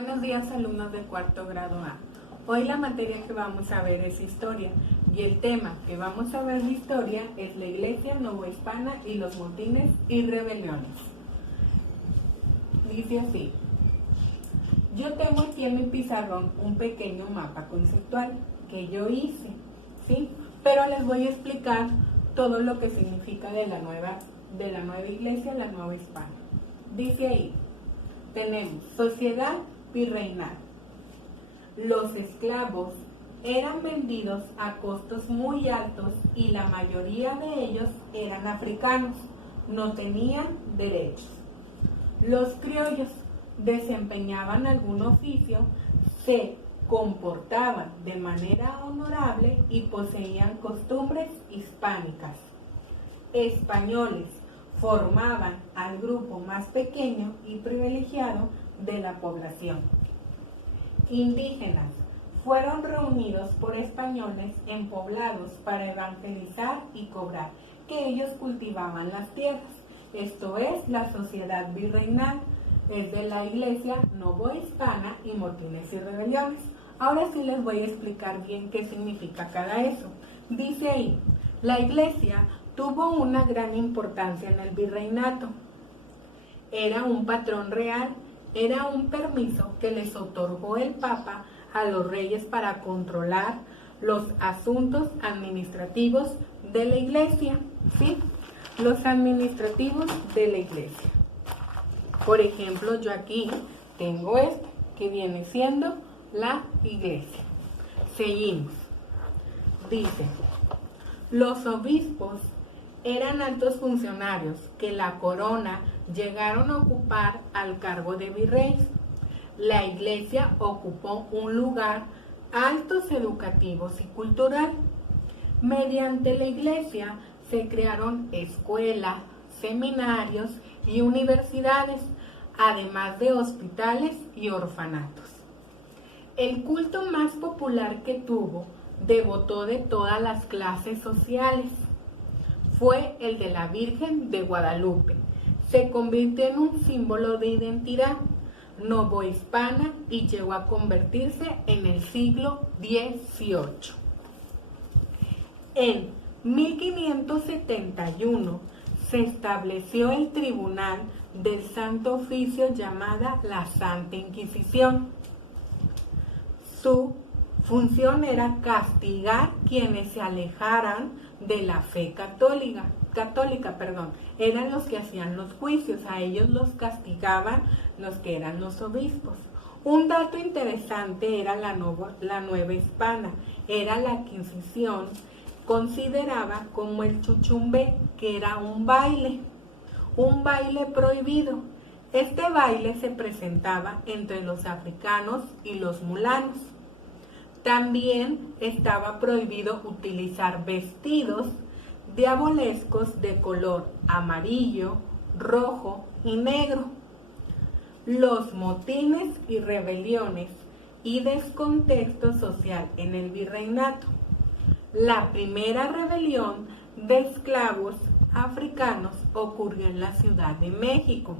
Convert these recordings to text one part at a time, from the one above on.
Buenos días, alumnos del cuarto grado A. Hoy la materia que vamos a ver es historia y el tema que vamos a ver de historia es la iglesia novohispana y los motines y rebeliones. Dice así: yo tengo aquí en mi pizarrón un pequeño mapa conceptual que yo hice, ¿sí? Pero les voy a explicar todo lo que significa de la nueva iglesia, la novohispana. Dice ahí, tenemos sociedad virreinal. Los esclavos eran vendidos a costos muy altos y la mayoría de ellos eran africanos, no tenían derechos. Los criollos desempeñaban algún oficio, se comportaban de manera honorable y poseían costumbres hispánicas. Españoles formaban al grupo más pequeño y privilegiado de la población. Indígenas fueron reunidos por españoles en poblados para evangelizar y cobrar, que ellos cultivaban las tierras. Esto es la sociedad virreinal, es de la iglesia novohispana y motines y rebeliones. Ahora sí les voy a explicar bien qué significa cada eso. Dice ahí, la iglesia tuvo una gran importancia en el virreinato. Era un patrón real, era un permiso que les otorgó el Papa a los reyes para controlar los asuntos administrativos de la iglesia, ¿sí? Los administrativos de la iglesia. Por ejemplo, yo aquí tengo esto, que viene siendo la iglesia. Seguimos. Dice, los obispos eran altos funcionarios que la corona llegaron a ocupar al cargo de virreyes. La iglesia ocupó un lugar altos educativos y cultural. Mediante la iglesia se crearon escuelas, seminarios y universidades, además de hospitales y orfanatos. El culto más popular que tuvo devotó de todas las clases sociales. Fue el de la Virgen de Guadalupe. Se convirtió en un símbolo de identidad novohispana y llegó a convertirse en el siglo XVIII. En 1571 se estableció el Tribunal del Santo Oficio llamada la Santa Inquisición. Su función era castigar quienes se alejaran de la fe católica, eran los que hacían los juicios, a ellos los castigaban los que eran los obispos. Un dato interesante era la nueva hispana, era la que Inquisición consideraba como el chuchumbe, que era un baile prohibido. Este baile se presentaba entre los africanos y los mulanos. También estaba prohibido utilizar vestidos diabolescos de color amarillo, rojo y negro. Los motines y rebeliones y descontexto social en el virreinato. La primera rebelión de esclavos africanos ocurrió en la Ciudad de México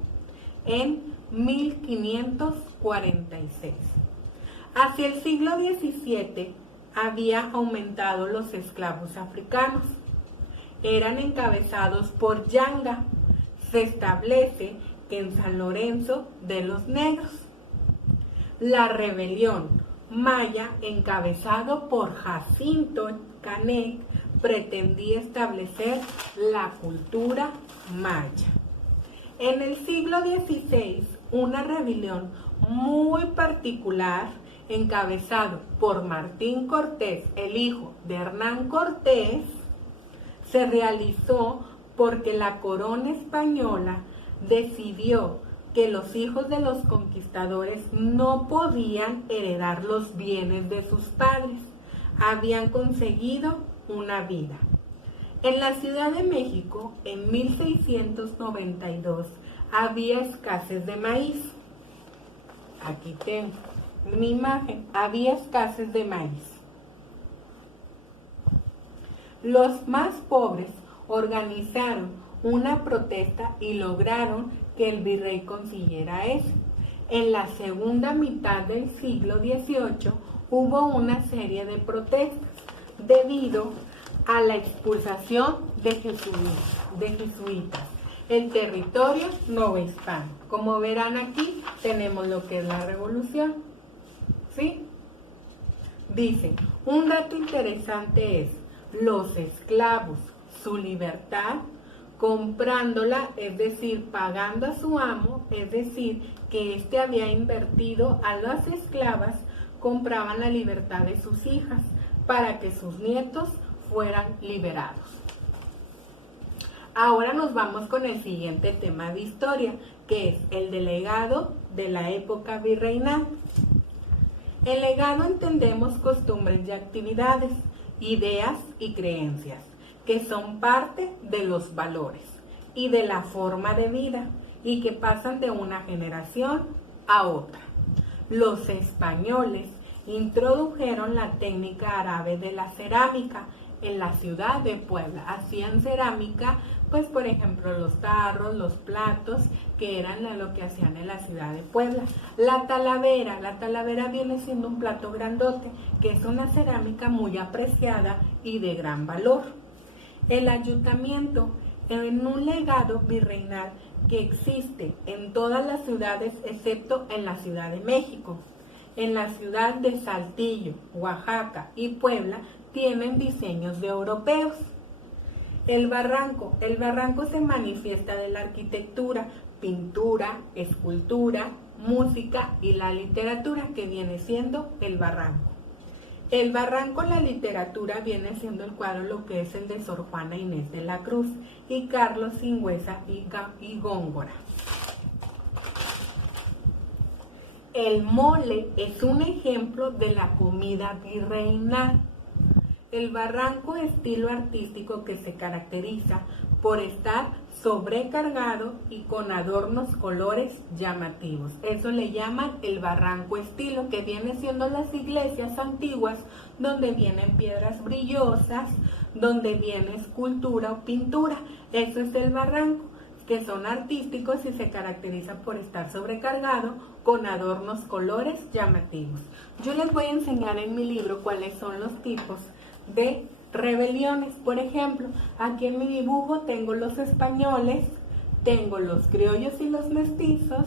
en 1546. Hacia el siglo XVII había aumentado los esclavos africanos. Eran encabezados por Yanga. Se establece que en San Lorenzo de los Negros. La rebelión maya, encabezado por Jacinto Canec, pretendía establecer la cultura maya. En el siglo XVI, una rebelión muy particular, encabezado por Martín Cortés, el hijo de Hernán Cortés, se realizó porque la corona española decidió que los hijos de los conquistadores no podían heredar los bienes de sus padres. Habían conseguido una vida. En la Ciudad de México, en 1692, había escasez de maíz. Aquí tengo una imagen, había escasez de maíz. Los más pobres organizaron una protesta y lograron que el virrey consiguiera eso. En la segunda mitad del siglo XVIII hubo una serie de protestas debido a la expulsación de jesuitas. El territorio novohispano. Como verán aquí, tenemos lo que es la revolución. ¿Sí? Dice, un dato interesante es, los esclavos, su libertad, comprándola, es decir, pagando a su amo, es decir, que éste había invertido a las esclavas, compraban la libertad de sus hijas para que sus nietos fueran liberados. Ahora nos vamos con el siguiente tema de historia, que es el de legado de la época virreinal. En legado entendemos costumbres y actividades, ideas y creencias, que son parte de los valores y de la forma de vida y que pasan de una generación a otra. Los españoles introdujeron la técnica árabe de la cerámica en la ciudad de Puebla. Hacían cerámica, pues por ejemplo los tarros, los platos, que eran lo que hacían en la ciudad de Puebla. La talavera viene siendo un plato grandote, que es una cerámica muy apreciada y de gran valor. El ayuntamiento, en un legado virreinal que existe en todas las ciudades excepto en la Ciudad de México. En la ciudad de Saltillo, Oaxaca y Puebla tienen diseños de europeos. El barranco se manifiesta de la arquitectura, pintura, escultura, música y la literatura, que viene siendo el barranco. El barranco, la literatura, viene siendo el cuadro, lo que es el de Sor Juana Inés de la Cruz y Carlos Singüesa y Góngora. El mole es un ejemplo de la comida virreinal. El barranco, estilo artístico que se caracteriza por estar sobrecargado y con adornos, colores llamativos. Eso le llaman el barranco estilo, que viene siendo las iglesias antiguas, donde vienen piedras brillosas, donde viene escultura o pintura. Eso es el barranco, que son artísticos y se caracterizan por estar sobrecargado con adornos, colores llamativos. Yo les voy a enseñar en mi libro cuáles son los tipos de rebeliones. Por ejemplo, aquí en mi dibujo tengo los españoles, tengo los criollos y los mestizos,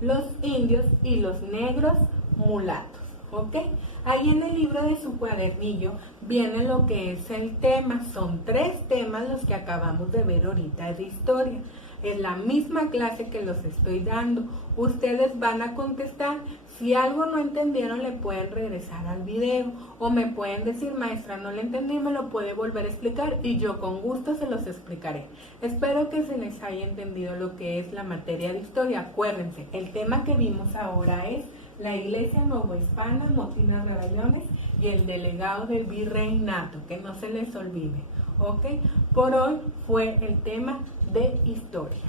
los indios y los negros mulatos, ¿ok? Ahí en el libro de su cuadernillo viene lo que es el tema. Son 3 temas los que acabamos de ver ahorita de historia. Es la misma clase que los estoy dando. Ustedes van a contestar. Si algo no entendieron, le pueden regresar al video o me pueden decir, maestra, no le entendí, me lo puede volver a explicar y yo con gusto se los explicaré. Espero que se les haya entendido lo que es la materia de historia. Acuérdense, el tema que vimos ahora es la iglesia novohispana, motines, rebeliones y el delegado del virreinato, que no se les olvide. ¿Ok? Por hoy fue el tema de historia.